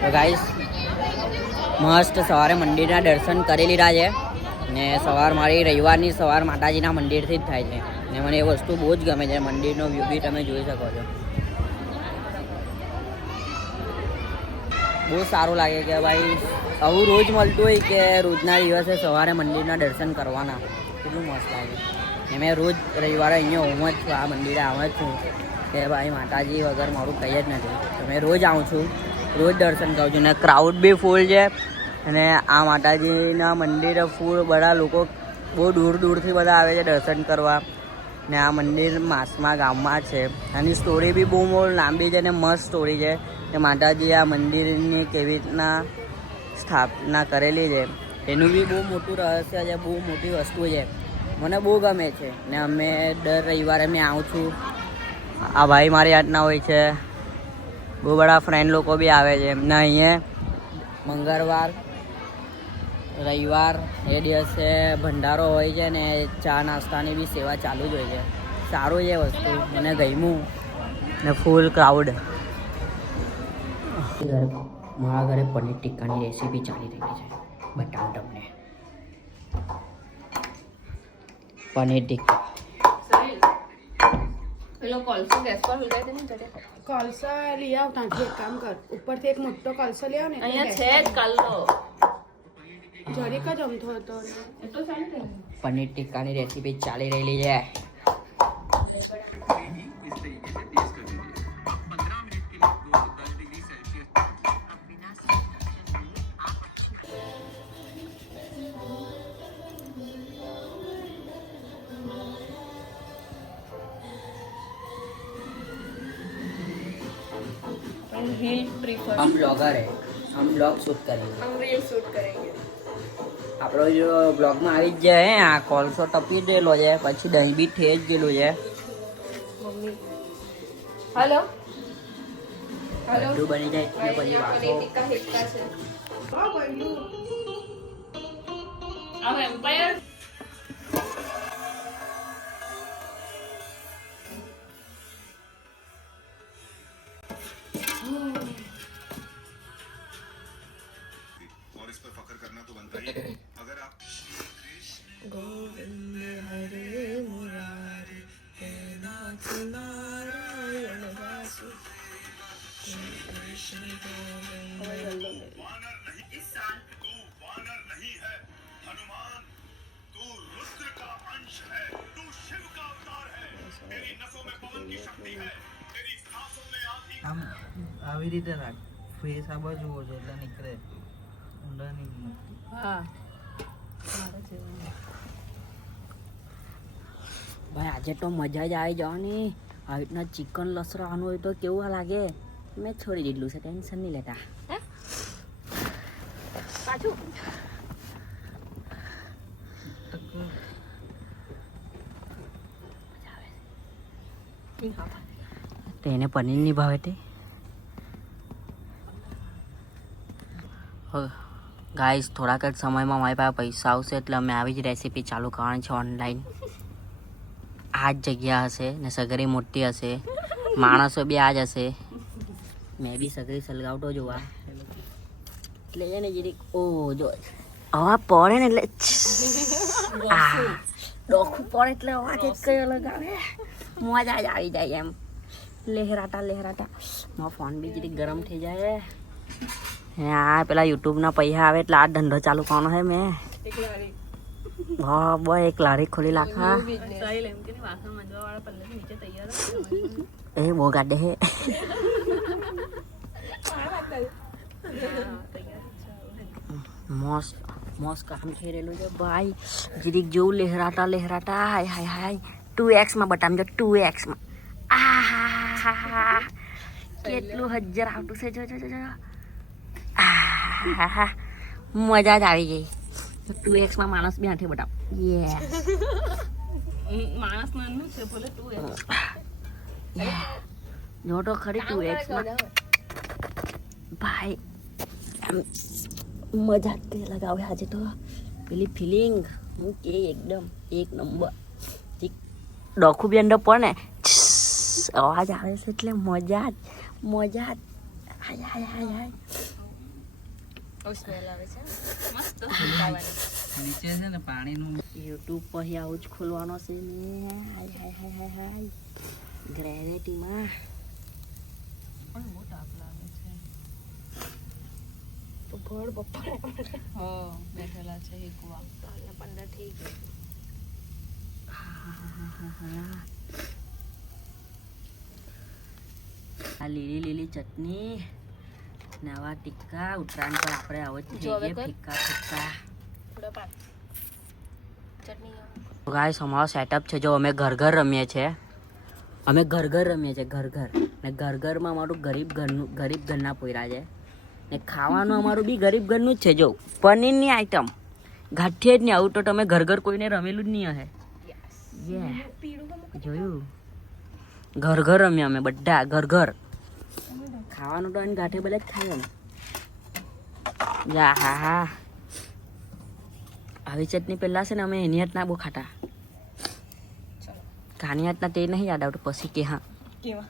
તો ગાઈસ મસ્ત સવારે મંદિરના દર્શન કરી લીધા છે ને સવાર મારી રવિવારની સવાર માતાજીના મંદિરથી જ થાય છે ને મને એ વસ્તુ બહુ જ ગમે છે. મંદિરનો વ્યૂ બી તમે જોઈ શકો છો. બહુ સારું લાગે કે ભાઈ આવું રોજ મળતું હોય કે રોજના દિવસે સવારે મંદિરના દર્શન કરવાના. કેટલું મસ્ત લાગે. ને મેં રોજ રવિવારે અહીંયા હું જ છું, આ મંદિરે આવું જ છું કે ભાઈ માતાજી વગર મારું કંઈ જ નથી. તો મેં રોજ આવું છું, રોજ દર્શન કરું છું ને ક્રાઉડ બી ફૂલ છે. અને આ માતાજીના મંદિરે ફૂલ બધા લોકો બહુ દૂર દૂરથી બધા આવે છે દર્શન કરવા. ને આ મંદિર માસમાં ગામમાં છે. આની સ્ટોરી બી બહુ લાંબી છે ને મસ્ત સ્ટોરી છે કે માતાજી આ મંદિરની કેવી રીતના સ્થાપના કરેલી છે એનું બી બહુ મોટું રહસ્ય છે, બહુ મોટી વસ્તુ છે. મને બહુ ગમે છે ને અમે દર રવિવારે મેં આવું છું. આ ભાઈ મારી યાદના હોય છે, બહુ બધા ફ્રેન્ડ લોકો બી આવે છે. એમને અહીંયા મંગળવાર રવિવાર એ દિવસે ભંડારો હોય છે ને ચા નાસ્તાની બી સેવા ચાલુ જ હોય છે. સારું છે વસ્તુ, મને ગમ્યું ને ફૂલ ક્રાઉડ. મારા ઘરે પનીર ટિક્કાની રેસીપી ચાલી રહી છે, બતાવું તમને. પનીર ટિક્કા પેલો કોલસો ગેસ પર હલગાઈ દે ને જડે. કોલસો લઈ આવ ત્યાંથી. એક કામ કર, ઉપરથી એક મોટો કોલસો લઈ આવ ને. અહીંયા છે જ કાલનો. જરીક જ અમથો હતો. એટલો ચાલી રહ્યો. પનીર ટિક્કાની રેસીપી ચાલી રહેલી છે. रील प्रीफर, हम ब्लॉगर है, हम ब्लॉग शूट करेंगे. हम रील शूट करेंगे. આપણો જો બ્લોગમાં આવી જ જાય. આ કોલસો ટપી દેલો છે, પછી દહીં બી થઈ જ ગયેલું છે. મમ્મી હેલો હેલો, બધું બની જાય એટલે પછી વાસો. પનીર ટિક્કા હિક્કા છે. આ એમ્પાયર और इस पर फख्र करना तो बनता ही है. अगर आप गोविंद हरे मुरारी हे नाथ नारायण वासु कृष्ण गोविंद. इस साल तू वानर नहीं है हनुमान, तू रुद्र का अंश है, तू शिव का अवतार है. तेरी नसों में पवन की शक्ति है, तेरी सांसों में आंधी. આમ આવી રીતે રાખ, ફેસ આ બાજુ જુઓ છો એટલે નીકળે, ઊંડા નહીં. હા મારે જેવું. ભાઈ આજે તો મજા જ આવી જવાની. આવી રીતના ચિકન લસરાનું હોય તો કેવું લાગે. મેં છોડી દીધું છે, ટેન્શન નહીં લેતા. પાછું તેને પનીર ની ભાવે તે. ગાઈસ થોડાક જ સમયમાં મારી પાસે પૈસા આવશે એટલે અમે આવી જ રેસીપી ચાલુ કરવાની છે ઓનલાઈન. આ જ જગ્યા હશે ને સગરી મોટી હશે, માણસો બી આ જ હશે. મેં બી સગરી સલગાવતો જોવા એટલે છે ને જીરીક ઓ જો હવા પડે ને એટલે ડોખું પડે એટલે અવાજ એક કઈ અલગ આવે, મજા જ આવી જાય એમ. લહેરાતા લહેરાતા મારો ફોન બી જીરીક ગરમ થઈ જાય. આ પેલા યુટ્યુબના પૈસા આવે એટલે આ ધંધો ચાલુ કરવાનો છે મેં. હા બસ એક લારી ખોલી નાખા. એ બહુ ગાડે હે. મસ્ત મસ્ત કામ થઈ રહેલું છે ભાઈ. જીરીક જેવું લહેરાતા લહેરાતા હાય હાય હાય 2x માં બતાવજો 2x માં. આ કેટલું હજાર આવતું છે. જો જો જો મજા જ આવી ગઈ. 2x માં માણસ બી હાથે બતાવ. માણસ નાનું છે બોલે તું જો તો ખરી 2x માં ભાઈ આમ મજા જ લગાવે આજે તો. પેલી ફિલિંગ હું કે એકદમ એક નંબર. ડોખું બી અંદર પડે ને અવાજ આવે છે એટલે મજા જ મજા જ. હાય હાય હાય હાય સ્મેલ આવે છે મસ્ત ખાવાની. નીચે છે ને પાણીનું યુટ્યુબ પર આવું જ ખોલવાનો છે ને. હાય હાય હાય હાય હાય ગ્રેવિટીમાં પણ બહુ તાપ લાગે છે. તો ભર બપોરે હો બેઠેલા છે હિકવા. 15 થઈ ગયા. આ લીલી લીલી ચટણી ને આવા ટીક્કા ઉત્તરાયણ પર આપણે આવો જ જો હવે જઈએ કર. ફિક્કા ફિક્કા. થોડા પાક ચટણી ગાઈસ અમારો સેટઅપ છે જો અમે ઘર ઘર રમીએ છીએ. અમે ઘર ઘર રમીએ છીએ ઘર ઘર ને ઘર ઘરમાં અમારું ગરીબ ઘરના પોયરા છે ને ખાવાનું અમારું બી ગરીબ ઘરનું જ છે. જો પનીરની આઈટમ ગાંઠિયા જ નહીં. આવું તો તમે ઘર ઘર કોઈને રમેલું જ નહીં હશે. જોયું ઘર ઘર રમ્યા અમે બધા ઘર ઘર. ખાવાનું તો ગાંઠે ભલે જ ખાય અમે. યા હા હા આવી ચટણી પહેલા છે ને અમે એની હાથના બહુ ખાતા. કાની હાથના તે નહીં યાદ આવતું પછી કે હા કેવા